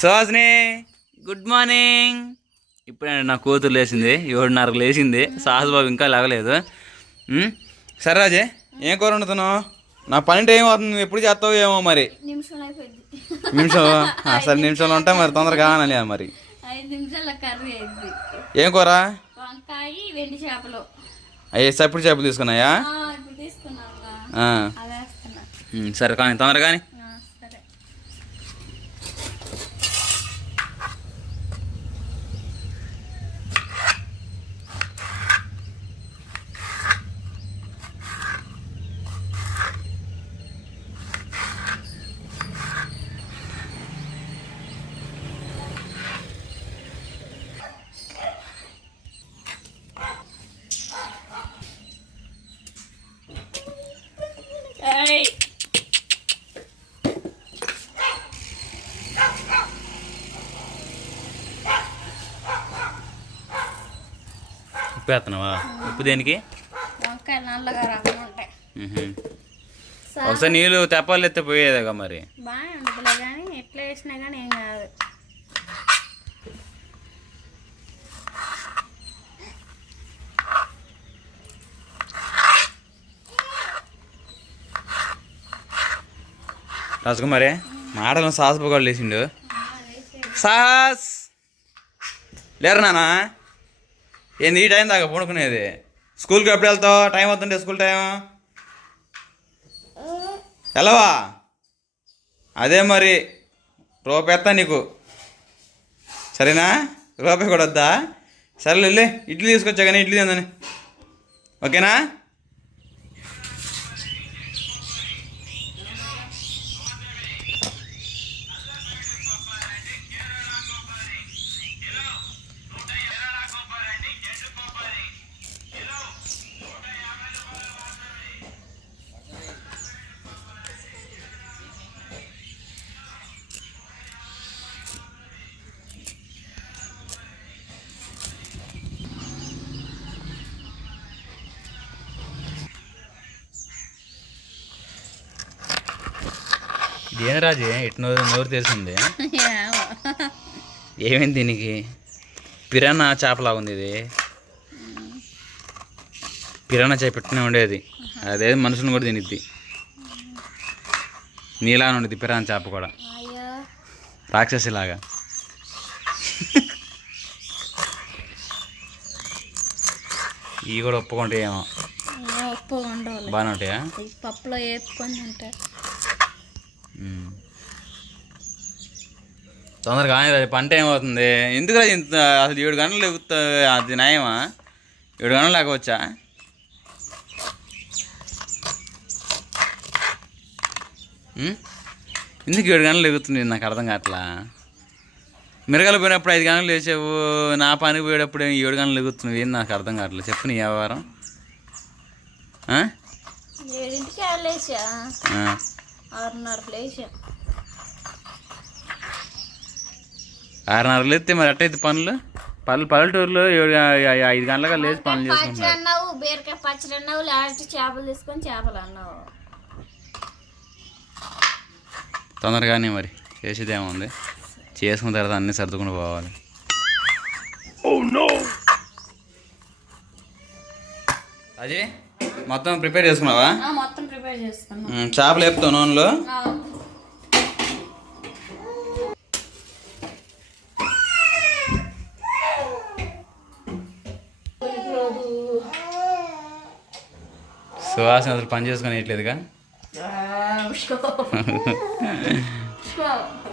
Suhasini good morning. ఇప్పుడే నా కూతురు లేచింది ఏడున్నరకు లేచింది. సాహస్ బాబు ఇంకా లేవలేదు. సరే రాజే ఏం కూర వండుతున్నావు? నా పని ఏం అవుతుంది? ఎప్పుడు చేస్తావు ఏమో మరి. నిమిషం సరే నిమిషంలో ఉంటా మరి తొందరగా కావాలి మరి. ఏం కూర? అయ్యే చప్పుడు చేపలు తీసుకున్నాయా? సరే కానీ తొందరగా కానీ. ఉప్పు వేస్తున్నావా ఉప్పు దేనికి. ఒకసారి నీళ్ళు తెప్పాలు ఎత్తే పోయేదిగా మరి? ఉంటుందిలే కానీ ఎట్లా వేసినా కానీ ఏం కాదు. రాజకుమారి మాటలను సాహస్ పొగలు లేచిండు. సాహస్ లేరు నాన్న? ఏంది ఈ టైం దాకా పడుకునేది? స్కూల్కి ఎప్పుడు వెళ్తావు? టైం అవుతుండే స్కూల్ టైం వెళ్ళవా? అదే మరి రూపాయి నీకు. సరేనా? రూపాయి కూడా వద్దా? సరేలే వెళ్ళి ఇడ్లీ తీసుకొచ్చా కానీ ఇడ్లీ తిందని. ఓకేనా? ఇదేం రాజు? ఇటు నోరు నోరు తెలిసింది ఏమో. ఏమైంది దీనికి? పిరానా చేపలా ఉంది ఇది. పిరానా చేప పెట్టినే ఉండేది. అదే మనుషులను కూడా తినిద్ది. నీలా ఉండేది పిరానా చేప కూడా. రాక్షసిలాగా. ఇవి కూడా ఒప్పుకుంటే ఏమో. ఏ ఉప్పు ఉండవు బాగానే ఉంటాయా పప్పులో వేపుకొని ఉమ్. తొందరగా కానీ పంట ఏమవుతుంది? ఎందుకు ఇంత అసలు ఏడు గంటలు లేకుతా అది న్యాయమా? ఏడు గంటలు లేకపోవచ్చా? ఎందుకు ఏడు గంటలు ఎగుతుంది నాకు అర్థం కావట్లా. మిరగలు పోయినప్పుడు ఐదు గంటలు లేచావు నా పని పోయేటప్పుడు ఏడు గంటలు ఎగుతున్నావు ఏం నాకు అర్థం కావట్లేదు చెప్పు నీ వ్యవహారం. ఆ? ఏడింటికి లేచా. ఆరున్నర లేస్తే మరి అట్టయితే పనులు? పల్లె పల్లెటూరులో ఐదు గంటలుగా లేచి పనులు పచ్చడి చేసుకుంటున్నారు అన్నావు బీరకాయ పచ్చడి అన్నావు లాస్ట్ చేపలు తీసుకొని చేపలు అన్నావు. తొందరగానే మరి చేసేదేముంది చేసుకున్న తర్వాత అన్నీ సర్దుకుని పోవాలి. అది మొత్తం ప్రిపేర్ చేసుకున్నావా? మొత్తం ప్రిపేర్ చేపలు వేపుతావు నూనెలో? సువాసన అసలు పని చేసుకుని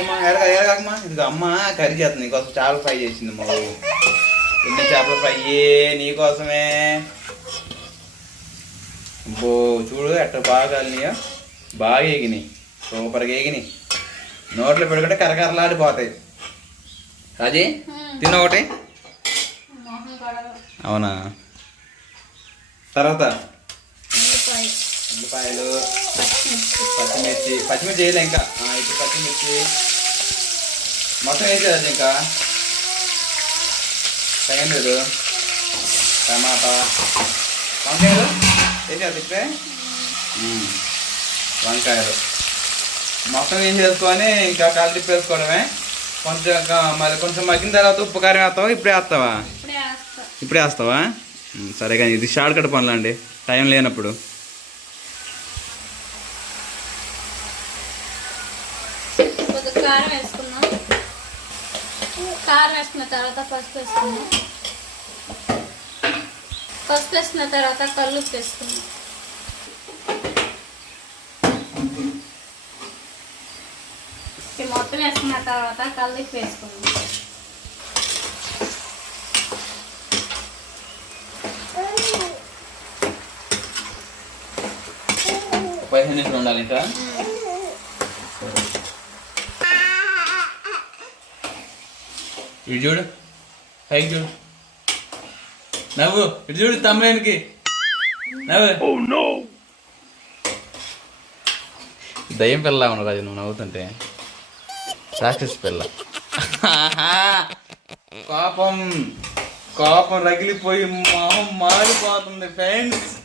ఎరగమ్మా ఎరగ ఎరగమ్మా. ఇది అమ్మ కర్రీ చేస్తుంది నీకోసం. చాలా ఫ్రై చేసింది మా ఎండు చేపల ఫ్రై. నీకోసమే. బో చూడు ఎట్ట బాగా కాలినాయో బాగా ఎగినాయి సూపర్గా ఎగినాయి నోట్లో పెట్టుకుంటే కరకరలాడిపోతాయి రాజీ తిన్న ఒకటి. అవునా? తర్వాత. ఉల్లిపాయలు పచ్చిమిర్చి పచ్చిమిర్చి పచ్చిమిర్చి వేయలే ఇంకా. ఆ, ఇప్పుడు పచ్చిమిర్చి. మొత్తం వేసేది ఇంకా. టైం లేదు. టమాటా. వంకాయలు? వేసేది ఇప్పుడే? ఉమ్, వంకాయలు. మొత్తం వేసేసుకొని ఇంకా కలిపి వేసుకోవడమే కొంచెం ఇంకా మరి కొంచెం మగ్గిన తర్వాత ఉప్పు కారం వేస్తావా? ఇప్పుడే వేస్తావా? ఇప్పుడే వేస్తా. ఇప్పుడే వేస్తావా? సరే కానీ ఇది షార్ట్ కట్ పనులు అండి టైం లేనప్పుడు. కారం వేసుకున్నాం కారం వేసుకున్న తర్వాత పసుపు వేసుకున్నాం పసుపు వేసుకున్న తర్వాత కళ్ళు వేసుకున్నాం మొత్తం వేసుకున్న తర్వాత కళ్ళు వేసుకున్నాం పదిహేను ఉండాలి ఇంకా? ఇటు చూడు. పైకి చూడు. నవ్వు. ఇటు చూడు తమ్మేనికి నవ్వు. దయ్యం పిల్ల ఉన్నావు రాజు నువ్వు నవ్వుతుంటే. రాక్షసి పిల్ల. కోపం కోపం రగిలిపోయి మొహం మారిపోతుంది ఫ్రెండ్స్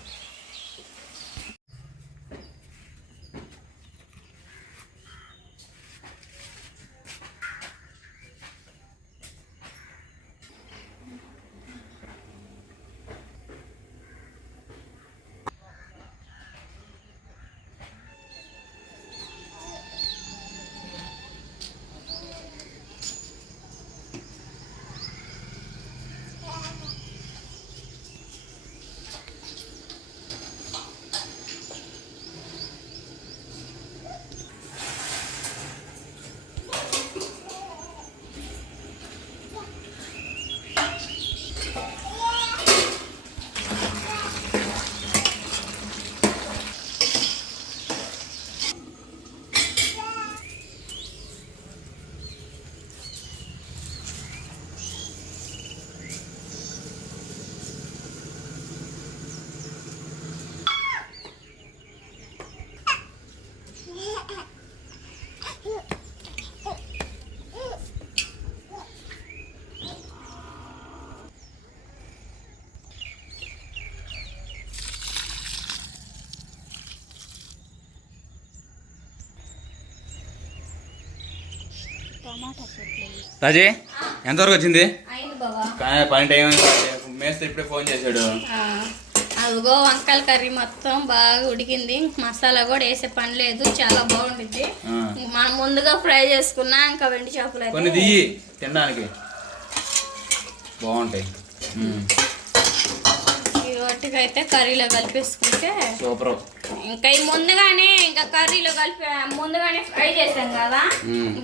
రాజీ ఎంతవరకు వచ్చింది? పని టైం. మేస్త్రి ఇప్పుడే ఫోన్ చేశాడు. అదిగో వంకాయల కర్రీ మొత్తం బాగా ఉడికింది. మసాలా కూడా వేసే పని లేదు చాలా బాగుండిద్ది. ఆ. మనం ముందుగా ఫ్రై చేసుకున్నా ఇంకా వెండి చేపలు కొన్ని దియ్యి తినడానికి. బాగుంటాయి. వాటికి అయితే కర్రీలో కలిపేసుకుంటే సూపర్. ఇంకా ఈ ముందుగానే ఇంకా కర్రీలో కలిపి ముందుగానే ఫ్రై చేసాం కదా.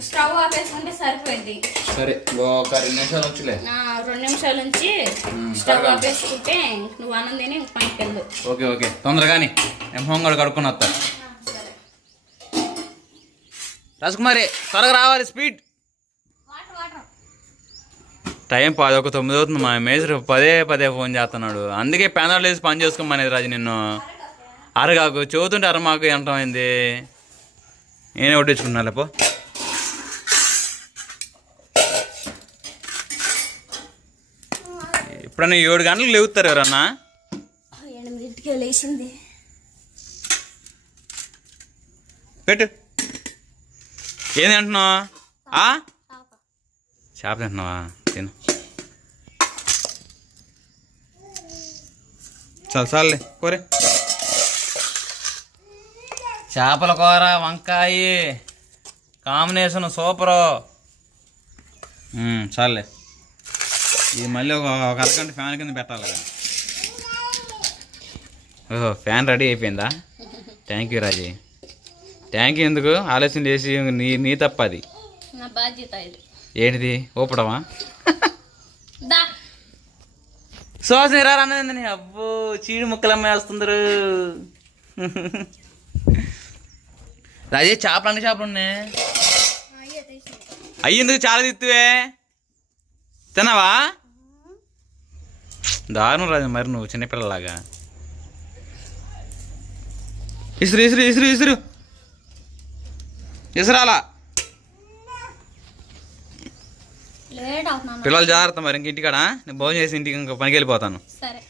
స్టవ్ ఆపేసుకుంటే సరిపోయింది. సరే ఒక రెండు నిమిషాలు ఆ, రెండు నిమిషాల నుంచి మ్మ్, స్టవ్. ఆపేసుకుంటే నువ్వు అన్నం తిని ఇంక పైకి వెళ్ళు. Okay okay. తొందరగాని నేను కూడా కడుక్కొని వస్తా. రాజకుమారి త్వరగా రావాలి స్పీడ్. టైం పది ఒక తొమ్మిది అవుతుంది మా మేస్త్రి పదే పదే ఫోన్ చేస్తున్నాడు. అందుకే ప్యానల్ వేసి పని చేసుకోమనేది రాజు నిన్ను. అరగాకు చదువుతుంటే అరమాకు ఎంటమైంది నేనే కొట్టించుకున్నా లేపో ఇప్పుడన్నా ఏడు గంటలకు లేవుతారు ఎవరన్నా? ఎనిమిదింటికి లేచింది. పెట్టు. ఏది అంటున్నావా? ఆ? చేప తింటున్నావా? తిను చాలు చాలులే కూరే. చేపల కూర వంకాయ కాంబినేషన్ సూపరు. చాలే ఇది మళ్ళీ ఒక ఒక అరగంట ఫ్యాన్ కింద పెట్టాలి కదా. ఓహో ఫ్యాన్ రెడీ అయిపోయిందా? Thank you Raji. Thank you ఎందుకు? ఆలోచన చేసి నీ నీ తప్పది. నా బాధ్యత ఇది. ఏంటిది? ఊపడమా? దా. సువాసన ఎరా అన్నది అబ్బో చీడు ముక్కలమ్మ వేస్తుందరు. రాజే చేపలు అన్ని చేపలు ఉన్నాయి. అయ్యిందుకు చాలా తిత్తువే? తిన్నావా? దారుణం రాజు మరి నువ్వు చిన్నపిల్లలాగా. ఇసురు ఇసురు ఇసురు ఇసురు. ఇసురాలా? పిల్లలు జాగ్రత్త మరి ఇంక ఇంటికాడ? నేను భోజనం చేసి ఇంటికి ఇంకా పనికి వెళ్ళిపోతాను సరే.